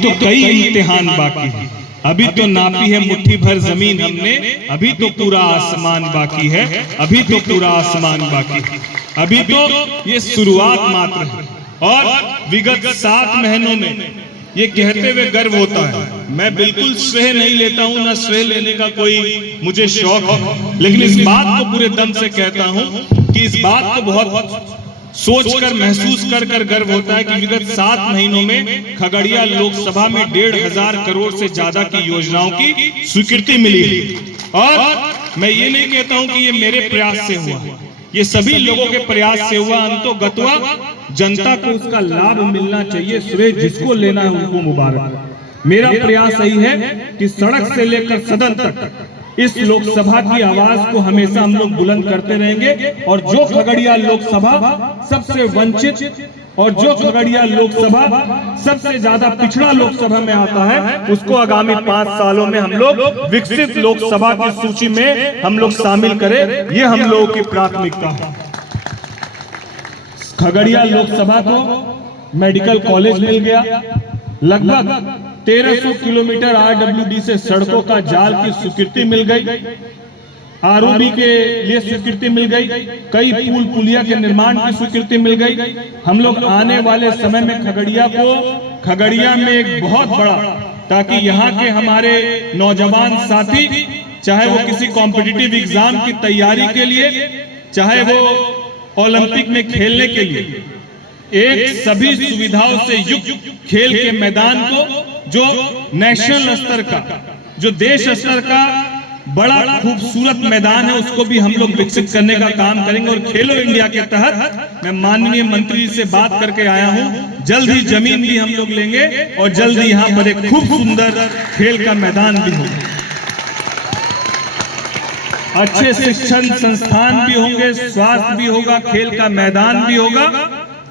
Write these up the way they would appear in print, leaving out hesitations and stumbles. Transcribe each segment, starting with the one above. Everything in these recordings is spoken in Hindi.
तो कई इम्तिहान बाकी है, अभी तो नापी है मुट्ठी भर जमीन हमने, अभी तो पूरा आसमान बाकी है, अभी तो पूरा आसमान बाकी है, अभी तो ये शुरुआत मात्र है। और विगत 7 महीनों में ये कहते हुए गर्व होता है, मैं बिल्कुल श्रेय नहीं लेता हूं, ना श्रेय लेने का कोई मुझे शौक है, लेकिन इस बात को पूरे दम से कहता हूं कि इस बात को बहुत सोचकर महसूस कर गर्व होता है कि विगत 7 महीनों में खगड़िया लोकसभा में 1,500 करोड़ से ज्यादा की योजनाओं की स्वीकृति मिली। और मैं ये नहीं कहता हूं कि ये मेरे प्रयास से हुआ, ये सभी लोगों के प्रयास से हुआ। अंतोगत्वा जनता को उसका लाभ मिलना चाहिए, श्रेय जिसको लेना है उनको मुबारक। मेरा प्रयास यही है कि सड़क से लेकर सदन तक इस लोकसभा की आवाज को हमेशा हम लोग बुलंद करते रहेंगे। और जो खगड़िया लोकसभा सबसे वंचित और जो खगड़िया लोकसभा सबसे ज्यादा पिछड़ा लोकसभा में आता है, उसको आगामी 5 सालों में हम लोग विकसित लोकसभा की सूची में हम लोग शामिल करें, ये हम लोगों की प्राथमिकता है। खगड़िया लोकसभा को मेडिकल कॉलेज मिल गया, लगभग 1300 किलोमीटर आरडब्ल्यूडी से सड़कों का जाल की स्वीकृति मिल गई, आरओबी के लिए स्वीकृति मिल गई, कई पुल पुलिया के निर्माण की स्वीकृति मिल गई। हम लोग आने वाले समय में खगड़िया में एक बहुत बड़ा, ताकि यहाँ के हमारे नौजवान साथी, चाहे वो किसी कॉम्पिटिटिव एग्जाम की तैयारी के लिए, चाहे वो ओलंपिक में खेलने के लिए, एक सभी सुविधाओं से युक्त खेल के मैदान को, जो नेशनल स्तर का, जो देश स्तर का बड़ा खूबसूरत मैदान है, उसको भी हम लोग विकसित करने का काम करेंगे। और खेलो इंडिया के तहत मैं माननीय मंत्री जी से बात करके आया हूं, जल्द ही जमीन भी हम लोग लेंगे और जल्द ही यहां पर एक खूब सुंदर खेल का मैदान भी होगा, अच्छे शिक्षण संस्थान भी होंगे, स्वास्थ्य भी होगा, खेल का मैदान भी होगा।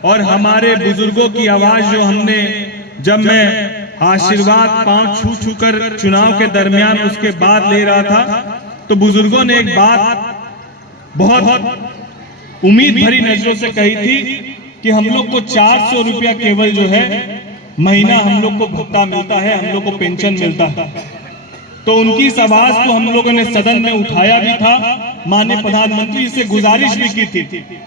और हमारे बुजुर्गों की आवाज जो हमने, जब मैं आशीर्वाद पांव छू कर चुनाव के दरमियान उसके बाद ले रहा था, तो बुजुर्गों ने एक बात बहुत उम्मीद भरी नजरों से कही थी कि हम लोग को 400 रुपया केवल जो है महीना हम लोग को भत्ता मिलता है, हम लोग को पेंशन मिलता है। तो उनकी इस आवाज को हम लोगों ने सदन में उठाया भी था, माननीय प्रधानमंत्री से गुजारिश भी की थी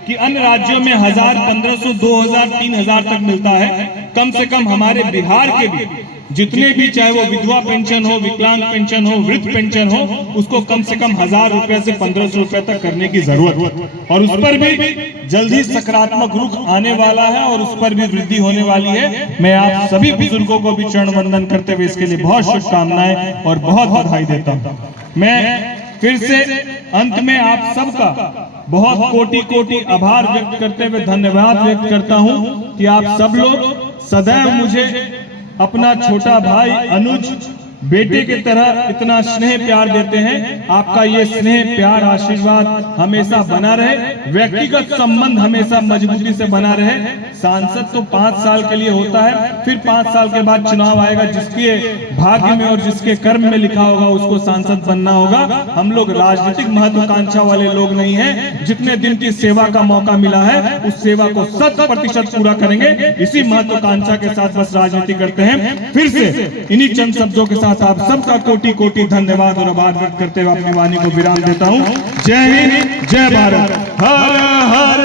कि अन्य राज्यों में 1000, 1500, 2000, 3000 तक मिलता है, कम से कम हमारे बिहार के भी जितने भी, चाहे वो विधवा पेंशन हो, विकलांग पेंशन हो, वृद्ध पेंशन हो, उसको कम से कम 1000 रुपए से 1500 रुपए तक करने की जरूरत है। और उस पर भी जल्द ही सकारात्मक रुख आने वाला है और उस पर भी वृद्धि होने वाली है। मैं आप सभी बुजुर्गों को भी चरण वंदन करते हुए इसके लिए बहुत शुभकामनाएं और बहुत बधाई देता हूं। मैं फिर से अंत में आप सबका बहुत कोटि आभार व्यक्त करते हुए धन्यवाद व्यक्त करता हूं कि आप सब लोग सदैव मुझे अपना छोटा भाई अनुज बेटे की तरह इतना स्नेह प्यार देते हैं। आपका ये स्नेह प्यार आशीर्वाद हमेशा बना रहे, व्यक्तिगत संबंध हमेशा मजबूती से बना रहे। सांसद तो 5 साल के लिए होता है, फिर 5 साल के बाद चुनाव आएगा, जिसके भाग्य में और जिसके कर्म में लिखा होगा उसको सांसद बनना होगा। हम लोग राजनीतिक महत्वाकांक्षा वाले लोग नहीं हैं, जितने दिन की सेवा का मौका मिला है उस सेवा को 100% पूरा करेंगे, इसी महत्वाकांक्षा के साथ बस राजनीति करते हैं। फिर से इन्हीं चंद शब्दों के साथ आप सबका कोटि धन्यवाद और आभार व्यक्त करते हुए अपनी वाणी को विराम देता हूं। जय हिंद, जय भारत, हर हर